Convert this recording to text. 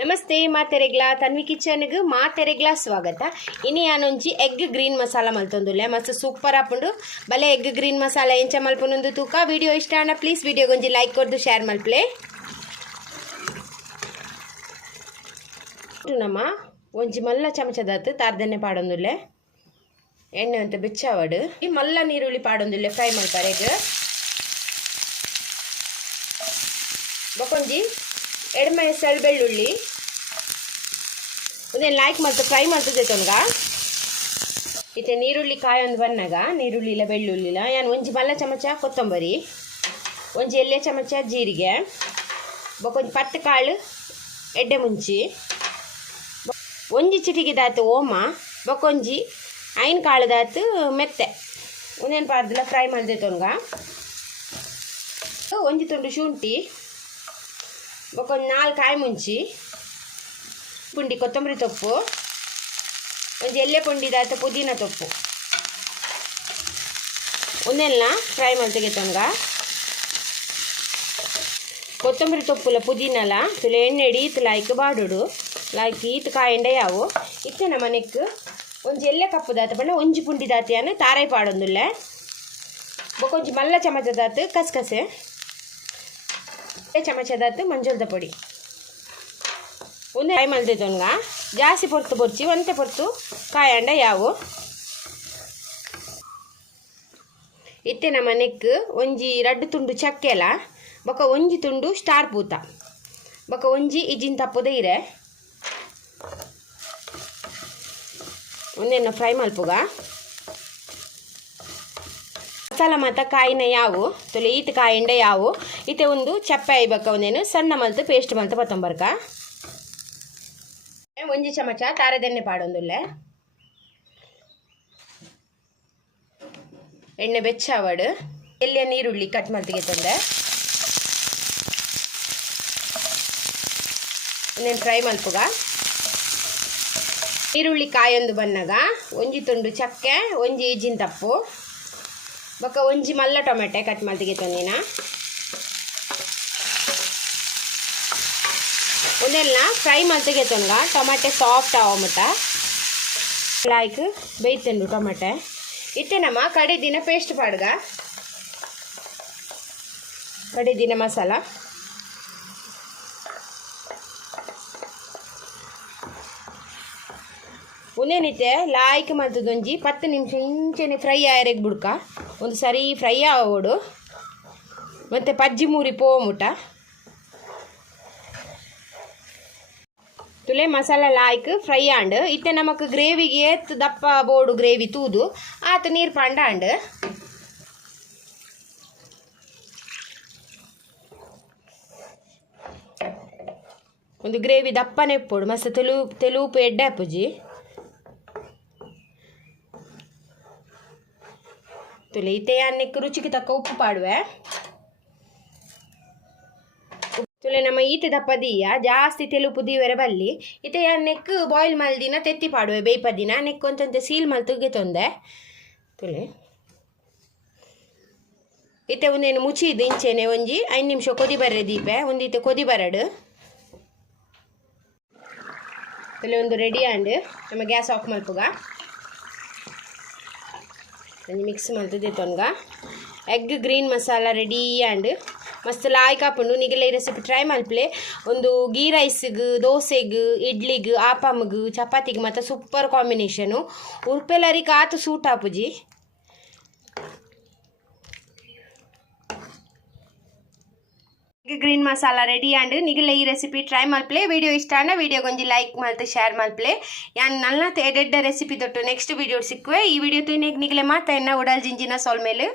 ನಮಸ್ತೆ ಮಾತೆರೆಗ್ಲ ತನ್ವಿ ಕಿಚನ್ಗೆ ಮಾತೆರೆಗ್ಲ ಸ್ವಾಗತ. ಇನಿ ಯಾನೊಂಜಿ ಎಗ್ ಗ್ರೀನ್ ಮಸಾಲ ಮಲ್ತೊಂದುಲ್ಲೆ ಮಸ್ತ್ ಸೂಪರ್ ಆಪುಂಡು. ಬಲೆ ಎಗ್ ಗ್ರೀನ್ ಮಸಾಲ ಎಂಚ ಮಲ್ಪುನೊಂದು ತೂಕ. ವಿಡಿಯೋ ಇಷ್ಟ ಆಂಡ ಪ್ಲೀಸ್ ವಿಡಿಯೋಗೊಂಜಿ ಲೈಕ್ ಕೊರ್ದು ಶೇರ್ ಮಲ್ಪಲೆ. ನಮ್ಮ ಒಂಜಿ ಮಲ್ಲ ಚಮಚದಾತು ತಾರ್ದೆಣ್ಣೆ ಪಾಡೊಂದುಲ್ಲೆ ಎಣ್ಣೆ ಅಂತ ಬೆಚ್ಚಾವಡು ಈ ಮಲ್ಲ ನೀರುಳ್ಳಿ ಪಾಡೊಂದುಲ್ಲೆ ಫ್ರೈ ಮಲ್ತಾರೆ ಎಗ್ ಬೊಕೊಂಜಿ ಎಡಮೆ ಸೆಳ್ ಬೆಳ್ಳುಳ್ಳಿ ಉದೇನು ಲೈಕ್ ಮತ್ತು ಫ್ರೈ ಮಾಡ್ತದೆ ತೊಂಗ ಇತ್ತೆ ನೀರುಳ್ಳಿ ಕಾಯೊಂದು ಬನ್ನಾಗ ನೀರುಳ್ಳಿ ಇಲ್ಲ ಬೆಳ್ಳುಳ್ಳಿ ಇಲ್ಲ ಯಾನು ಒಂಜಿ ಮಲ್ಲ ಚಮಚ ಕೊತ್ತಂಬರಿ ಒಂಜಿ ಎಲ್ಲೆ ಚಮಚ ಜೀರಿಗೆ ಬೊಕೊಂಜಿ ಪತ್ತು ಕಾಳು ಎಡ್ಡೆ ಮುಂಚಿ ಒಂಜಿ ಚಿಟಿಗೆದಾತು ಓಮ ಬೊಕೊಂಜಿ ಐನ್ ಕಾಳುದಾತು ಮೆತ್ತೆ ಉದೇನು ಪಾರ್ದಿಲ್ಲ ಫ್ರೈ ಮಾಡಿದೆ ತೊಂಗ ಒಂಜಿ ತುಂಡು ಶುಂಠಿ ಬೊಕೊಂದು 4 ಕಾಯಿ ಮುಂಚಿ ಪುಂಡಿ ಕೊತ್ತಂಬರಿ ತೊಪ್ಪು ಒಂಜಿ ಎಲ್ಲೆ ಪುಂಡಿದಾತ ಪುದೀನ ತೊಪ್ಪು ಒಂದೆಲ್ಲ ಫ್ರೈ ಮಾಡ್ತೆಗೆ ತೊಂಗ ಕೊತ್ತಂಬರಿ ತೊಪ್ಪುಲ ಪುದೀನಲ ತುಲೆ ಎಣ್ಣೆ ಈತು ಲಾಯ್ಕ್ ಬಾಡುಡು ಲಾಯ್ಕ್ ಈತು ಕಾಯಂಡ ಯಾವು ಇತ್ತೆ ನಮ್ಮನೆಕ್ ಒಂಜಿ ಎಲ್ಲೆ ಕಪ್ಪು ದಾತ ಬಣ್ಣ ಒಂಜಿ ಪುಂಡಿ ದಾತಿಯಾನು ತಾರಾಯಿ ಪಾಡೊಂದುಲ್ಲೆ ಬೊಕೊಂಜಿ ಮಲ್ಲ ಚಮಚದಾತು ಕಸಕಸೆ ಚಮಚದಾತು ಮಂಜುಳದ ಪೊಡಿ ಒಂದೇ ಫ್ರೈ ಮಲ್ದೆ ತೊಂಗ ಜಾಸ್ತಿ ಪೊರ್ತು ಬೊರ್ಚಿ ಒಂತೆ ಪೊರ್ತು ಕಾಯಂಡ ಯಾವು ಇತ್ತೆ ನಮ್ಮ ನೆಕ್ ಒಂಜಿ 2 ತುಂಡು ಚಕ್ಕೆಲ ಬೊಕ ಒಂಜಿ ತುಂಡು ಸ್ಟಾರ್ ಪೂತ ಬೊಕ ಒಂಜಿ ಇಜಿನ್ ತಪ್ಪುದ ಇರೆ ಒಂದೇನು ಫ್ರೈ ಮಲ್ಪುಗ ಮಸಾಲ ಮತ್ತು ಕಾಯಿನ ಯಾವು ತೊಲೆ ಈತ ಕಾಯಿಂಡೆ ಯಾವು ಇತ್ತೆ ಒಂದು ಚಪ್ಪೆ ಐಬಕ್ಕ ಒಂದೇನು ಸಣ್ಣ ಮಲ್ತು ಪೇಸ್ಟ್ ಮಲ್ತು ಪತ್ತೊಂಬರ್ಕ ಒಂಜಿ ಚಮಚ ತಾರದೆಣ್ಣೆ ಪಾಡೊಂದುಲ್ಲೆ ಎಣ್ಣೆ ಬೆಚ್ಚಾವಡು ಎಲ್ಲಿಯ ನೀರುಳ್ಳಿ ಕಟ್ ಮಲ್ತಿಗೆ ತಂದೆ ಇನ್ನೇನು ಫ್ರೈ ಮಲ್ಪುಗ ಈರುಳ್ಳಿ ಕಾಯೊಂದು ಬನ್ನಾಗ ಒಂಜಿ ತುಂಡು ಚಕ್ಕೆ ಒಂಜಿ ಈಜಿನ ತಪ್ಪು ಬೊಕ ಒಂಜಿ ಮಲ್ಲ ಟೊಮೆಟೊ ಕಟ್ ಮಲ್ತಿಗೆ ತಂದಿನ ಒಂದೆಲ್ಲ ಫ್ರೈ ಮಲ್ತಿಗೆ ತೊಂಗ ಟೊಮೆಟೊ ಸಾಫ್ಟ್ ಆವಮಟ ಲಾಯ್ಕ್ ಬೇಯ್ತಂಡು ಟೊಮೆಟೊ ಇತ್ತೆ ನಮ್ಮ ಕಡೆ ದಿನ ಪೇಸ್ಟ್ ಪಾಡ್ಗ ಕಡೆ ದಿನ ಮಸಾಲ ಉನೇನಿತ್ತೆ ಲಾಯ್ಕ್ ಮಲ್ತದೊಂಜಿ 10 ನಿಮಿಷ ಇಂಚೆನೆ ಫ್ರೈ ಆಯರೆಗ್ ಬಿಡ್ಕ ಒಂದು ಸರಿ ಫ್ರೈ ಆವೋಡು ಮತ್ತು ಪಜ್ಜಿ ಮೂರಿ ಪೋಮುಟ ತುಲೆ ಮಸಾಲ ಲಾಯ್ಕ್ ಫ್ರೈ ಆಂಡ್ ಇತ್ತೆ ನಮಕ್ ಗ್ರೇವಿಗೆ ಏತ್ ದಪ್ಪ ಬೋಡು ಗ್ರೇವಿ ತೂದು ಆತ ನೀರು ಪಂಡ ಆಂಡ್ ಒಂದು ಗ್ರೇವಿ ದಪ್ಪನೆ ಪೋಡು ಮಸ್ತ್ ತೆಲುಪು ಎಡ್ಡೆ ಅಪ್ಪುಜಿ ತುಲೆ ಇತ್ತೆ ಅನ್ನಕ್ಕೆ ರುಚಿಗೆ ತಕ್ಕ ಉಪ್ಪು ಪಾಡುವೆ ತುಲೆ ನಮ್ಮ ಈತೆ ದಪ್ಪದೀಯ ಜಾಸ್ತಿ ತೆಲುಪು ದೀವರೆ ಬಲ್ಲಿ ಇತ್ತೆ ಅನ್ನಕ್ಕೆ ಬಾಯ್ಲ್ ಮಲ್ದಿನ ತೆತ್ತಿ ಪಾಡುವೆ ಬೇಯ್ಪದಿನ ನೆಕ್ ಒಂತಂತೆ ಸೀಲ್ ಮಲ್ತುಗೆ ತೊಂದೆ ತುಲೆ ಇತ್ತೆ ಒಂದೇನು ಮುಚ್ಚಿದ್ದು ಇಂಚೆನೆ ಒಂಜಿ 5 ನಿಮಿಷ ಕೊದಿ ಬರ್ರೆ ದೀಪೆ ಒಂದಿತ್ತೆ ಕೊದಿ ಬರಡು ತುಲೆ ಒಂದು ರೆಡಿ ಆಂಡ್ ನಮ್ಮ ಗ್ಯಾಸ್ ಆಫ್ ಮಲ್ಪುಗ ಒಂಜಿ ಮಿಕ್ಸ್ ಮಲ್ತದೆ ತೊಂಗ ಎಗ್ ಗ್ರೀನ್ ಮಸಾಲ ರೆಡಿ ಆಂಡ್ ಮಸ್ತ್ ಲಾಯ್ಕ್ ಆಪುಂಡು ನಿಗಲ ಈ ರೆಸಿಪಿ ಟ್ರೈ ಮಲ್ಪಲೆ ಒಂದು ಗೀ ರೈಸ್ಗೆ ದೋಸೆಗೆ ಇಡ್ಲಿಗೆ ಆಪಮ್ಗೆ ಚಪಾತಿಗೆ ಮತ್ತು ಸೂಪರ್ ಕಾಂಬಿನೇಷನು ಉರ್ಪೆಲ್ಲರಿಗೆ ಆತು ಸೂಟ್ ಆಪುಜಿ ಎಗ್ ಗ್ರೀನ್ ಮಸಾಲ ರೆಡಿ ಆಂಡ್ ನಿಗಲ ಈ ರೆಸಿಪಿ ಟ್ರೈ ಮಲ್ಪಲೆ ವಿಡಿಯೋ ಇಷ್ಟ ಆಂಡ ವಿಡಿಯೋಗೊಂಜಿ ಲೈಕ್ ಮಲ್ತು ಶೇರ್ ಮಲ್ಪಲೆ ಯಾನ್ ನಲ್ನ ಎಡ್ಡೆ ರೆಸಿಪಿ ತೊಟ್ಟು ನೆಕ್ಸ್ಟ್ ವಿಡಿಯೋ ಸಿಕ್ಕುವೆ ಈ ವಿಡಿಯೋ ನಿಗಲೆ ಮಾತ ಎನ್ನ ಉಡಲ್ ಜಿಂಜಿನ ಸೋಲ್ ಮೇಲೆ